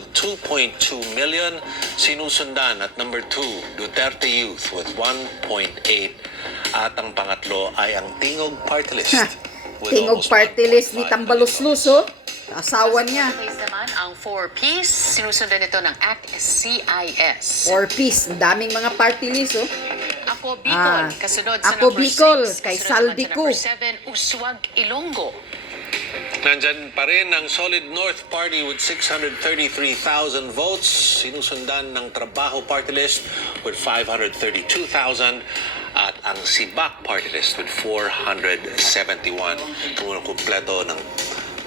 2.2 million, sinusundan at number 2, Duterte Youth with 1.8 at ang pangatlo ay ang Tingog Party List. Tingog Party List ni Tambaluslus, oh. Asawa niya. Place naman ang 4Ps, sinusundan nito ng ACT-CIS. 4Ps, ang daming mga party list, oh. Ako Bicol, kasunod sa Ako number Bicol, 6, kay kasunod naman Saldico. sa number 7, Uswag Ilonggo. Nandyan pa rin ang Solid North Party with 633,000 votes. Sinusundan ng Trabaho Party List with 532,000 at ang Sibak Party List with 471. Kumukumpleto ng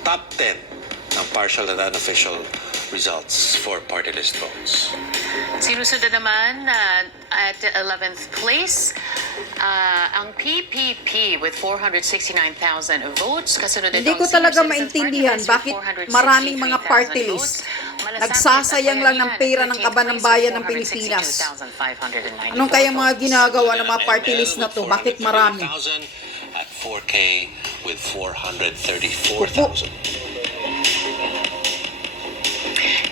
top 10 ng partial and unofficial results for party list votes. Sinusundan naman at 11th place, ang PPP with 469,000 votes. Kasunod Hindi ko talaga maintindihan bakit maraming mga party list nagsasayang lang ng pera ng kaban ng bayan ng Pilipinas. Anong kaya mga ginagawa ng mga party list na to? Bakit marami? At 4K with 434,000.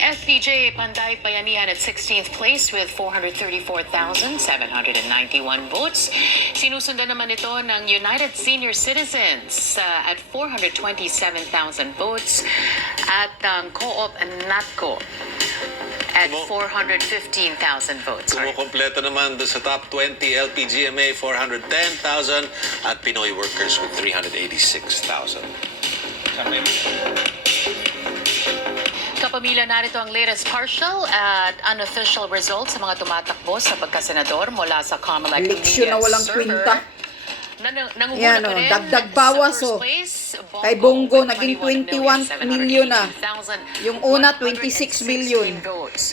FPJ Panday Bayanihan at 16th place with 434,791 votes. Sinusundan naman ito ng United Senior Citizens at 427,000 votes at ang Co-op NATCO at 415,000 votes. Kumukompleto naman doon sa top 20, LPGMA 410,000 at Pinoy Workers with 386,000. Kapamilya, narito ang latest partial at unofficial results sa mga tumatakbo sa pagkasenador mula sa Comelec Eleksyon na Media walang Server. kwenta. Nangungulo Yan, pa oh, rin dagdag sa bawas, first oh. place, Kay Bongo, naging 21 million na. Yung una, 26 million. votes.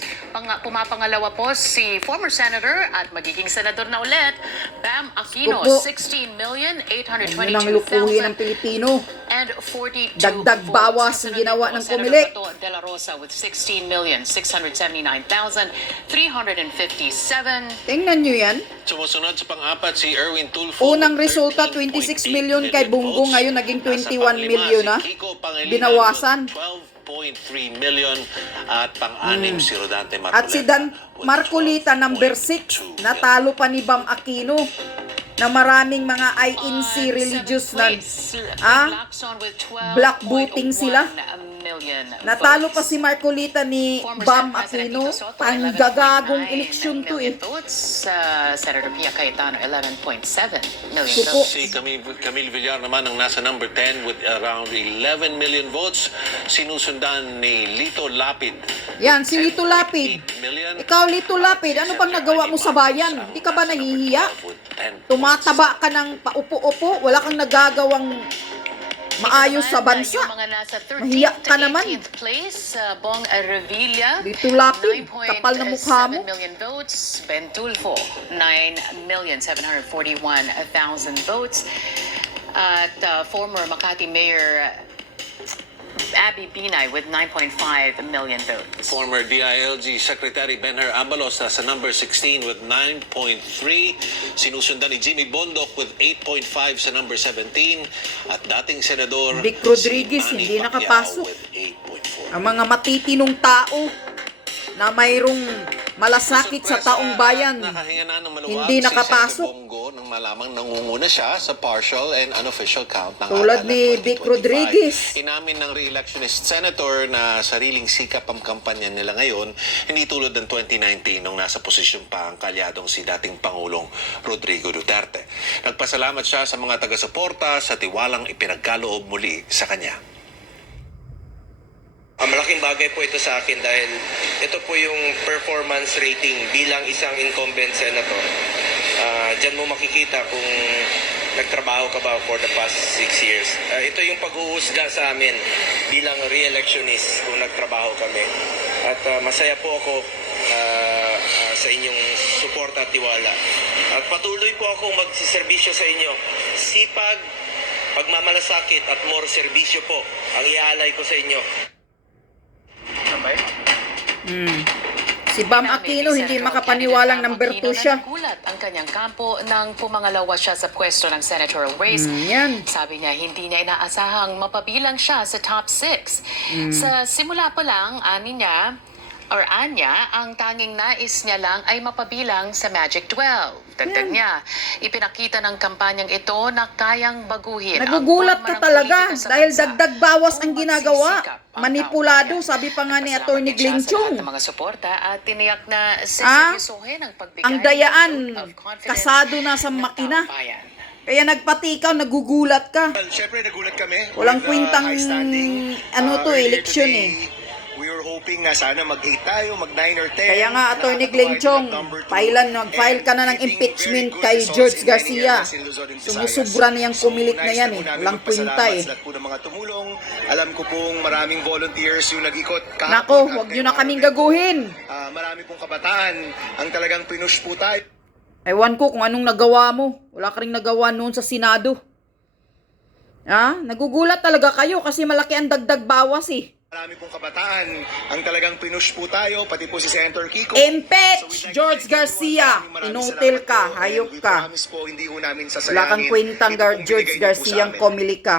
Pumapangalawa po si former senator at magiging senador na ulit, Bam Aquino, Opo. 16,822,000. Yun ang lukuhin ng Pilipino. And 42 Dagdag votes. bawas ang Kasunod ginawa po, ng Senator Comelec. Bato de la Rosa with 16,679,357. Tingnan nyo yan. Sumusunod sa pang-apat si Erwin Tulfo. Unang with resulta, 13.8 26 million kay Bongo, votes. ngayon naging Nasa 21 panglima, million na. si Kiko Pangilinan Binawasan. with 12.3 million at pang-anim si Rodante Marcoleta. At si Dan with Marcolita, number 12.2 6, natalo pa ni Bam Aquino na maraming mga INC religious na black voting sila. Natalo pa si Marcolita ni Bam Aquino. Panggagagong eleksyon to eh. Senator Pia Cayetano, 11.7 million Suko. votes. Si Camille Villar naman ang nasa number 10 with around 11 million votes. Sinusundan ni Lito Lapid. Yan, si Lito Lapid. 8 million. Ikaw, Lito Lapid, ano bang nagawa mo sa bayan? Di ka ba nahihiya? Tumataba ka ng paupo-upo, wala kang nagagawang maayos sa bansa. Yung mga nasa 13th Mahiya ka to naman. 18th place, Bong Revilla, Lito Lapid, kapal na mukha mo. 9.7 million votes. Ben Tulfo, 9,741,000 votes. At former Makati Mayor Abby Binay with 9.5 million votes. Former DILG Secretary Benher Abalos nasa number 16 with 9.3. Sinusundan ni Jimmy Bondoc with 8.5 sa number 17. At dating Senador Vic Rodriguez, si Manny hindi Pacquiao nakapasok. with 8.4. Ang mga matitinong tao na mayroong malasakit sa taong bayan, Nakahinga na ng maluwag hindi si nakapasok. Senator Bongo nang malamang nangunguna siya sa partial and unofficial count ng Tulad ATA ni ng Vic 2025. Rodriguez. Inamin ng re-electionist senator na sariling sikap ang kampanya nila ngayon, hindi tulad ng 2019 nung nasa posisyon pa ang kalyadong si dating Pangulong Rodrigo Duterte. Nagpasalamat siya sa mga taga-suporta sa tiwalang ipinagkaloob muli sa kanya. Malaking bagay po ito sa akin dahil ito po yung performance rating bilang isang incumbent senator. Diyan mo makikita kung nagtrabaho ka ba for the past 6 years. Ito yung pag-uusga sa amin bilang re-electionist kung nagtrabaho kami. At masaya po ako sa inyong suporta at tiwala. At patuloy po akong magsiservisyo sa inyo. Sipag, pagmamalasakit at more serbisyo po ang iaalay ko sa inyo. Si Bam Aquino hindi makapaniwalang number 2 siya. Nagulat ang kanyang kampo nang pumangalawa siya sa pwesto ng senatorial race. Yan. Sabi niya hindi niya inaasahang mapabilang siya sa top 6. Sa simula pa lang, ani niya, or anya, ang tanging nais niya lang ay mapabilang sa Magic 12. Dagdag niya, ipinakita ng kampanyang ito na kayang baguhin Nagugulat ang ka forma ng talaga politika sa dahil bansa. dagdag bawas ang Kung ginagawa. magsisikap ang Manipulado, taong bayan. sabi pa nga ni Nagpasalamat Atty. din siya Glenn sa lahat Chong. ng mga suporta at tiniyak na seseryosohin ang pagbigay Ang dayaan, ng vote of confidence kasado na sa ng makina. taong bayan. Kaya nagpatikaw, nagugulat ka. Well, syempre nagulat kami. Walang with, kwintang, high standing. eleksyon Earlier today, We were hoping na sana mag-8 tayo, mag-9 or 10. Kaya nga, Atty. Glenn Chong, nag-file ka na ng impeachment kay George Garcia. Sumusubra na yung kumilik na yan eh. Walang kwinta eh. Sa lahat po ng mga tumulong. Alam ko pong maraming volunteers yung nag-ikot kahapon. Nako, huwag nyo na kaming gaguhin. Marami pong kabataan ang talagang pinush po tayo. Ewan ko kung anong nagawa mo. Wala ka rin nagawa noon sa Senado. Nagugulat talaga kayo kasi malaki ang dagdag bawas eh. Marami pong kabataan ang talagang pinush po tayo, pati po si Senator Kiko. Impeach George Garcia. Inutil ka, hayop ka. Promise po, hindi ho namin Wala sasayangin. kang kwentang Ito pong George binigay niyo po sa Garcia ang amin. komili ka.